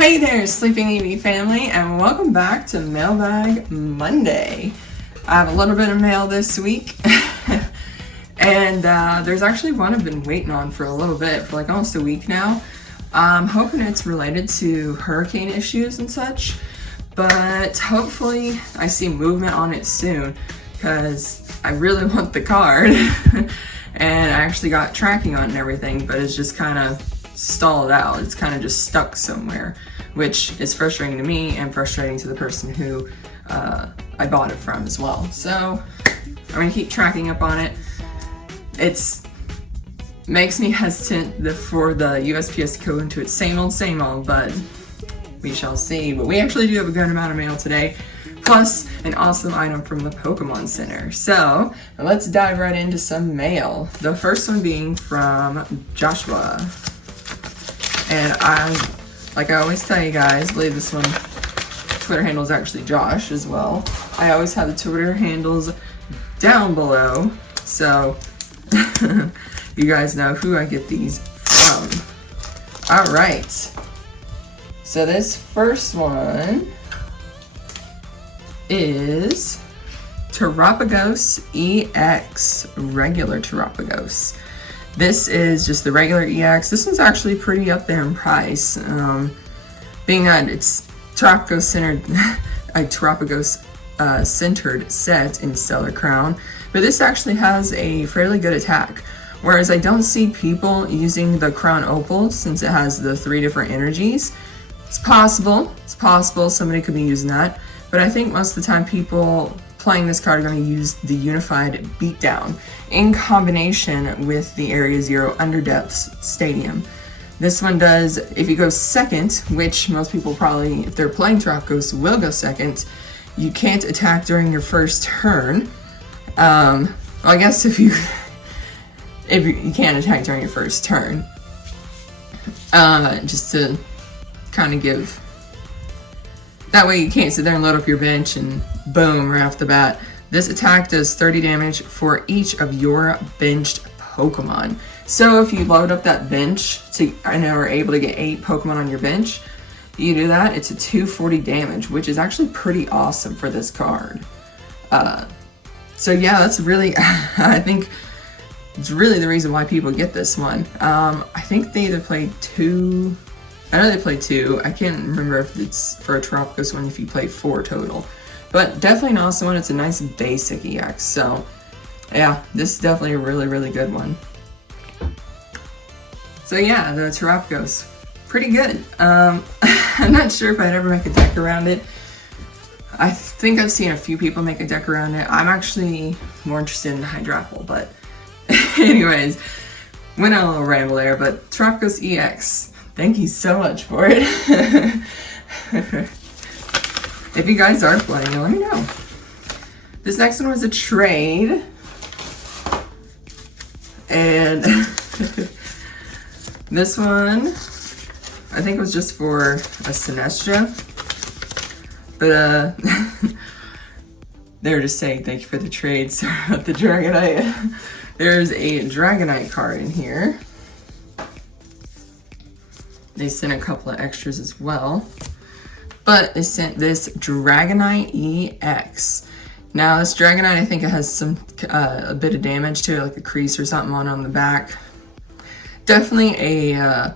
Hey there, Sleeping EV family, and welcome back to Mailbag Monday. I have a little bit of mail this week, and there's actually one I've been waiting on for a little bit, for like almost a week now. I'm hoping it's related to hurricane issues and such, but hopefully I see movement on it soon, because I really want the card, and I actually got tracking on it and everything, but it's just kind of stalled out. It's kind of just stuck somewhere, which is frustrating to me and frustrating to the person who I bought it from as well. So I'm gonna keep tracking up on it. It's makes me hesitant for the USPS to go into its same old, but we shall see. But we actually do have a good amount of mail today, plus an awesome item from the Pokemon Center. So let's dive right into some mail. The first one being from Joshua. And like I always tell you guys, I believe this one Twitter handle is actually Josh as well. I always have the Twitter handles down below, so you guys know who I get these from. All right, so this first one is Terapagos EX, regular Terapagos. This is just the regular EX. This one's actually pretty up there in price, being that it's Terapagos centered, a Terapagos centered set in Stellar Crown, but this actually has a fairly good attack. Whereas I don't see people using the Crown Opal since it has the 3 different energies. It's possible somebody could be using that, but I think most of the time people playing this card are going to use the Unified Beatdown in combination with the Area 0 Underdepths Stadium. This one does, if you go second, which most people probably, if they're playing Terapagos, will go second, you can't attack during your first turn. Well, I guess if you can't attack during your first turn. Just to kind of give, that way you can't sit there and load up your bench and boom, right off the bat. This attack does 30 damage for each of your benched Pokemon. So if you load up that bench and are able to get 8 Pokemon on your bench, you do that, it's a 240 damage, which is actually pretty awesome for this card. So yeah, that's really, I think it's really the reason why people get this one. I think they either played 2, I know they played 2, I can't remember if it's for a Terapagos one if you play 4 total. But definitely an awesome one. It's a nice basic EX. So yeah, this is definitely a really good one. So yeah, the Terapagos, pretty good. I'm not sure if I'd ever make a deck around it. I think I've seen a few people make a deck around it. I'm actually more interested in Hydrapple, but anyways, went on a little ramble there, but Terapagos EX, thank you so much for it. If you guys are playing, let me know. This next one was a trade. And this one, I think it was just for a Sinestro. But they're just saying thank you for the trade. Sorry about the Dragonite. There's a Dragonite card in here. They sent a couple of extras as well. But they sent this Dragonite EX. Now this Dragonite, I think it has some a bit of damage to it, like a crease or something on the back. Definitely a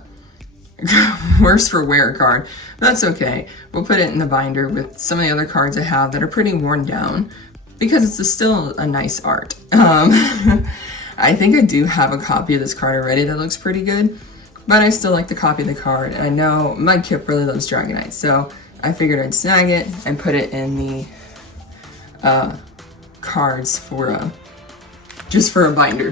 worse for wear card, but that's okay. We'll put it in the binder with some of the other cards I have that are pretty worn down, because it's still a nice art. I think I do have a copy of this card already that looks pretty good, but I still like to copy the card, and I know my Kip really loves Dragonite, so I figured I'd snag it and put it in the cards for just for a binder.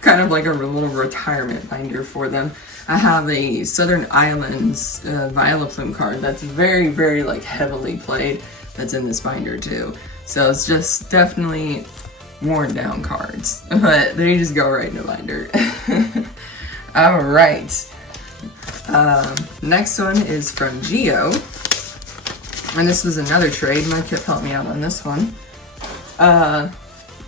Kind of like a little retirement binder for them. I have a Southern Islands Vileplume card that's very like heavily played that's in this binder too. So it's just definitely worn down cards, but they just go right in the binder. All right. Next one is from Geo, and this was another trade. My Kip helped me out on this one.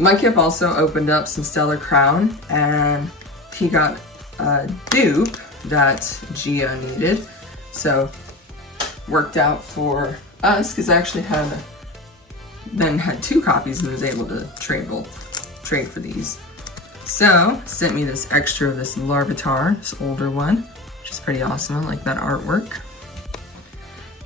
My Kip also opened up some Stellar Crown, and he got a dupe that Geo needed. So worked out for us because I actually had 2 copies and was able to trade for these. So sent me this extra of this Larvitar, this older one, which is pretty awesome. I like that artwork.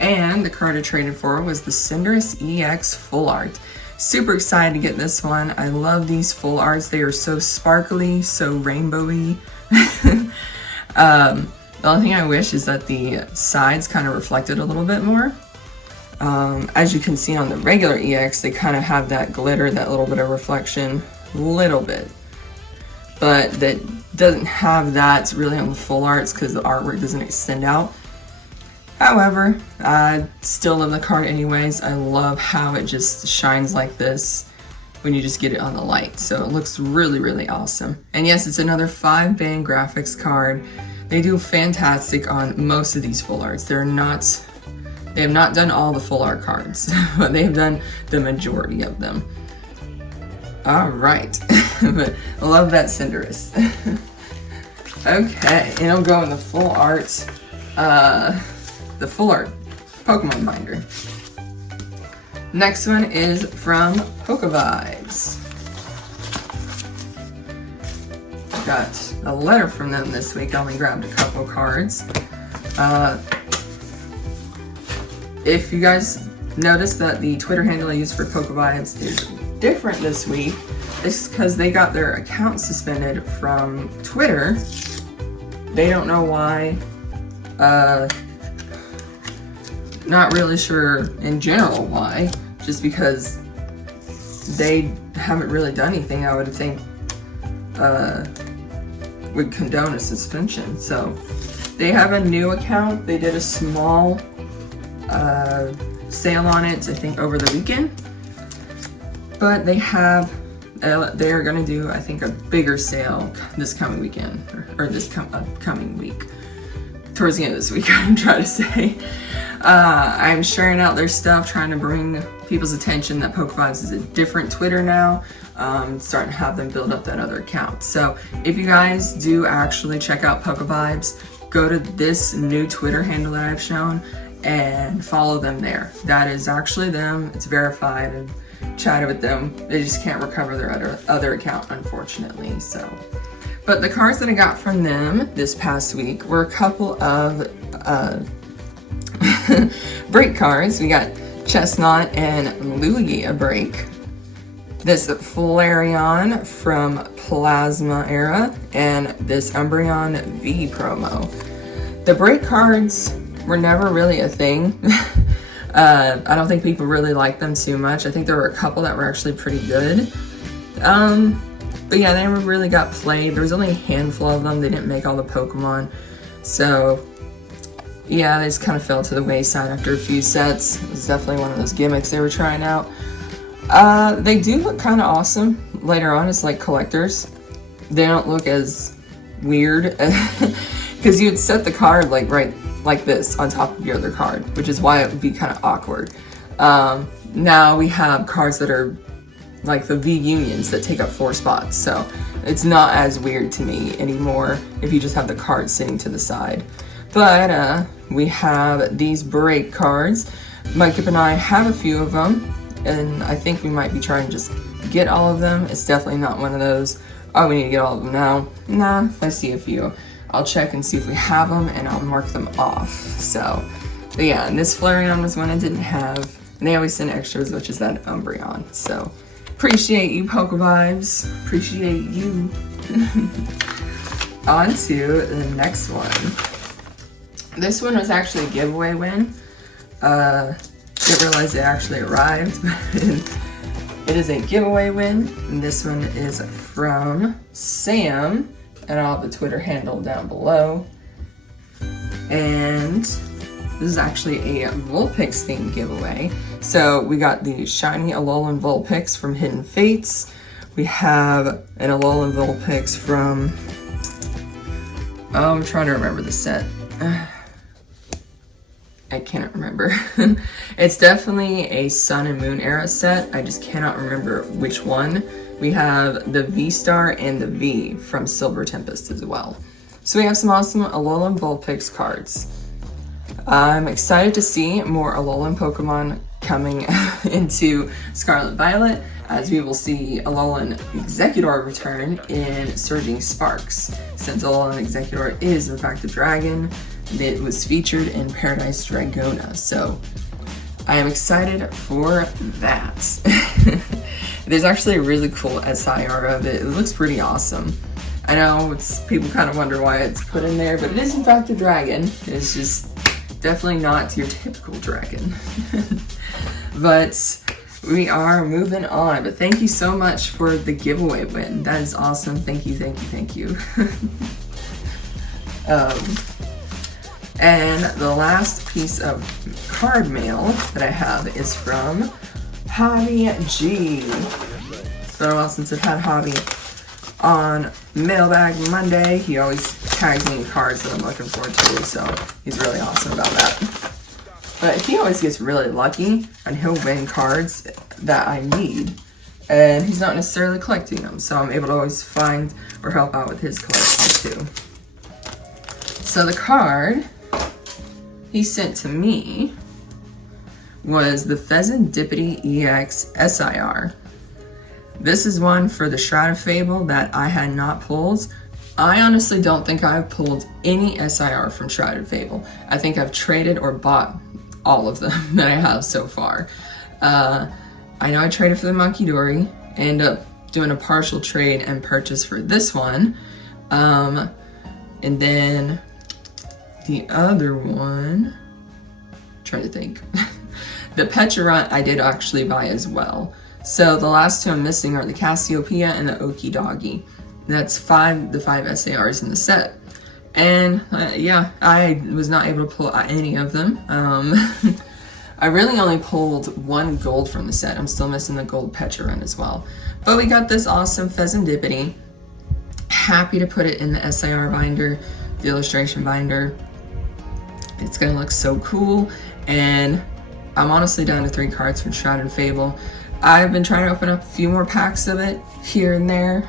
And the card I traded for was the Cinderace EX Full Art. Super excited to get this one. I love these full arts. They are so sparkly, so rainbowy. The only thing I wish is that the sides kind of reflected a little bit more. As you can see on the regular EX, they kind of have that glitter, that little bit of reflection, little bit. But that doesn't have that really on the full arts because the artwork doesn't extend out. However, I still love the card anyways. I love how it just shines like this when you just get it on the light. So it looks really, really awesome. And yes, it's another 5-band graphics card. They do fantastic on most of these full arts. They have not done all the full art cards, but they have done the majority of them. All right, but I love that Cinderace. Okay, and it'll go in the full art Pokemon binder. Next one is from Pokevibes. Got a letter from them this week. I only grabbed a couple cards. If you guys noticed that the Twitter handle I use for Pokevibes is different this week, it's because they got their account suspended from Twitter. They don't know why. Not really sure in general why, just because they haven't really done anything I would think would condone a suspension. So they have a new account. They did a small sale on it, I think over the weekend, but they are going to do, I think, a bigger sale this coming weekend, or this coming week, towards the end of this week, I'm trying to say. I'm sharing out their stuff, trying to bring people's attention that Pokevibes is a different Twitter now, starting to have them build up that other account. So if you guys do actually check out Pokevibes, go to this new Twitter handle that I've shown and follow them there. That is actually them. It's verified, and chatted with them. They just can't recover their other account, unfortunately. So, but the cards that I got from them this past week were a couple of break cards. We got Chestnut and Lugia break. This Flareon from Plasma Era, and this Umbreon V promo. The break cards were never really a thing. I don't think people really liked them too much. I think there were a couple that were actually pretty good. But yeah, they never really got played. There was only a handful of them. They didn't make all the Pokemon. So yeah, they just kind of fell to the wayside after a few sets. It was definitely one of those gimmicks they were trying out. They do look kind of awesome later on as like collectors. They don't look as weird because you would set the card like right like this on top of your other card, which is why it would be kind of awkward. Now we have cards that are like the V unions that take up 4 spots, so it's not as weird to me anymore if you just have the card sitting to the side. But we have these break cards. Mike and I have a few of them, and I think we might be trying to just get all of them. It's definitely not one of those, oh, we need to get all of them now. Nah, if I see a few, I'll check and see if we have them, and I'll mark them off. So, but yeah, and this Flareon was one I didn't have, and they always send extras, which is that Umbreon. So, appreciate you, Pokevibes. Appreciate you. On to the next one. This one was actually a giveaway win. Didn't realize it actually arrived, but it is a giveaway win. And this one is from Sam, and I'll have the Twitter handle down below. And this is actually a Vulpix themed giveaway. So we got the shiny Alolan Vulpix from Hidden Fates. We have an Alolan Vulpix from, I'm trying to remember the set. I cannot remember. It's definitely a Sun and Moon era set. I just cannot remember which one. We have the V-Star and the V from Silver Tempest as well. So we have some awesome Alolan Vulpix cards. I'm excited to see more Alolan Pokemon coming into Scarlet Violet, as we will see Alolan Executor return in Surging Sparks. Since Alolan Executor is in fact a dragon, it was featured in Paradise Dragona, so I am excited for that. There's actually a really cool SIR of it. It looks pretty awesome. I know people kind of wonder why it's put in there, but it is in fact a dragon. It's just definitely not your typical dragon. But we are moving on. But thank you so much for the giveaway win. That is awesome. Thank you, thank you, thank you. And the last piece of card mail that I have is from Javi G. It's been a while since I've had Javi on Mailbag Monday. He always tags me in cards that I'm looking forward to, so he's really awesome about that. But he always gets really lucky, and he'll win cards that I need. And he's not necessarily collecting them, so I'm able to always find or help out with his collection too. So the card he sent to me was the Pheasantipity EX SIR. This is one for the Shrouded Fable that I had not pulled. I honestly don't think I've pulled any SIR from Shrouded Fable. I think I've traded or bought all of them that I have so far. I know I traded for the Monkey Dory, ended up doing a partial trade and purchase for this one. And then the other one, I'm trying to think. The Pecharunt I did actually buy as well. So the last two I'm missing are the Cassiopeia and the Okie Doggy. That's the five SARs in the set. And yeah, I was not able to pull any of them. I really only pulled one gold from the set. I'm still missing the gold Pecharunt as well. But we got this awesome Pheasantipity. Happy to put it in the SIR binder, the illustration binder. It's gonna look so cool. And I'm honestly down to 3 cards from Shrouded Fable. I've been trying to open up a few more packs of it here and there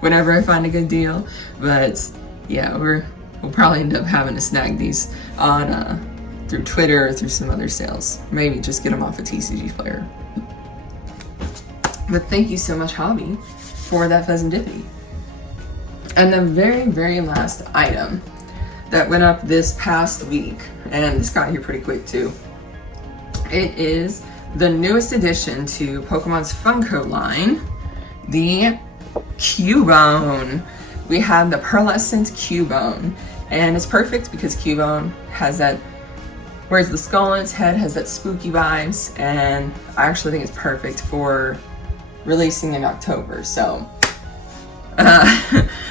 whenever I find a good deal. But yeah, we'll probably end up having to snag these on through Twitter or through some other sales. Maybe just get them off a TCG player. But thank you so much, Javi, for that Pheasantipity. And the very, very last item that went up this past week, and this got here pretty quick too. It is the newest addition to Pokemon's Funko line, the Cubone. We have the Pearlescent Cubone, and it's perfect because Cubone has that, whereas the skull on its head has that spooky vibes, and I actually think it's perfect for releasing in October. So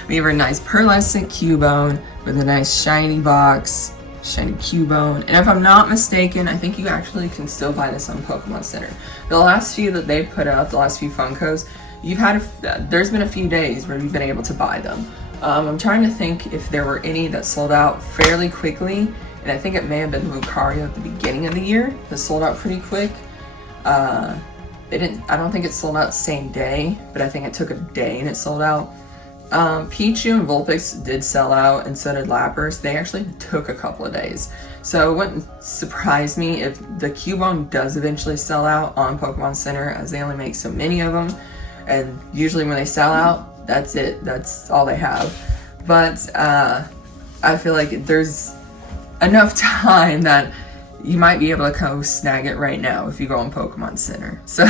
we have a nice Pearlescent Cubone with a nice shiny box, shiny Cubone. And if I'm not mistaken, I think you actually can still buy this on Pokemon Center. The last few that they've put up, the last few Funkos, there's been a few days where you've been able to buy them. I'm trying to think if there were any that sold out fairly quickly, and I think it may have been Lucario at the beginning of the year that sold out pretty quick. I don't think it sold out same day, but I think it took a day and it sold out. Pichu and Vulpix did sell out, and so did Lapras. They actually took a couple of days. So it wouldn't surprise me if the Cubone does eventually sell out on Pokemon Center, as they only make so many of them. And usually when they sell out, that's it. That's all they have. But I feel like there's enough time that you might be able to go snag it right now if you go on Pokemon Center. So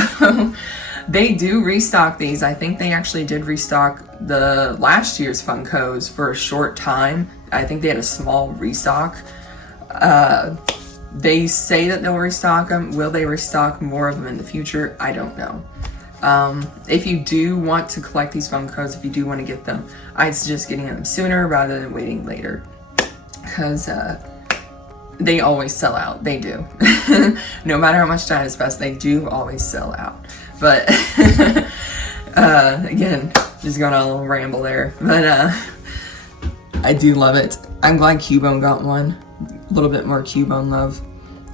they do restock these. I think they actually did restock the last year's Funkos for a short time. I think they had a small restock. They say that they'll restock them. Will they restock more of them in the future? I don't know. If you do want to collect these Funkos, if you do want to get them, I'd suggest getting them sooner rather than waiting later, because they always sell out. They do. No matter how much time has passed, they do always sell out. But again, just going on a little ramble there. But I do love it. I'm glad Cubone got one. A little bit more Cubone love.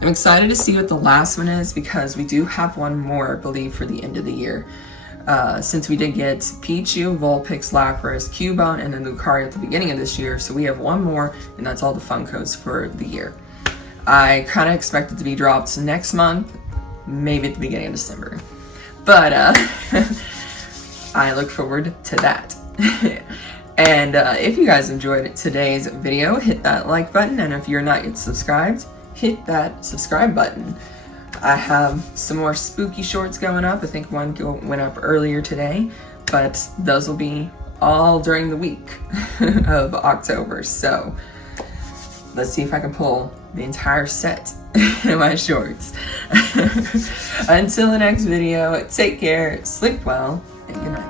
I'm excited to see what the last one is, because we do have one more, I believe, for the end of the year. Since we did get Pichu, Vulpix, Lapras, Cubone, and then Lucario at the beginning of this year, so we have one more, and that's all the Funkos for the year. I kind of expect it to be dropped next month, maybe at the beginning of December. But I look forward to that. And if you guys enjoyed today's video, hit that like button, and if you're not yet subscribed, hit that subscribe button. I have some more spooky shorts going up. I think one went up earlier today, but those will be all during the week of October. So let's see if I can pull the entire set in my shorts. Until the next video, take care, sleep well, and good night.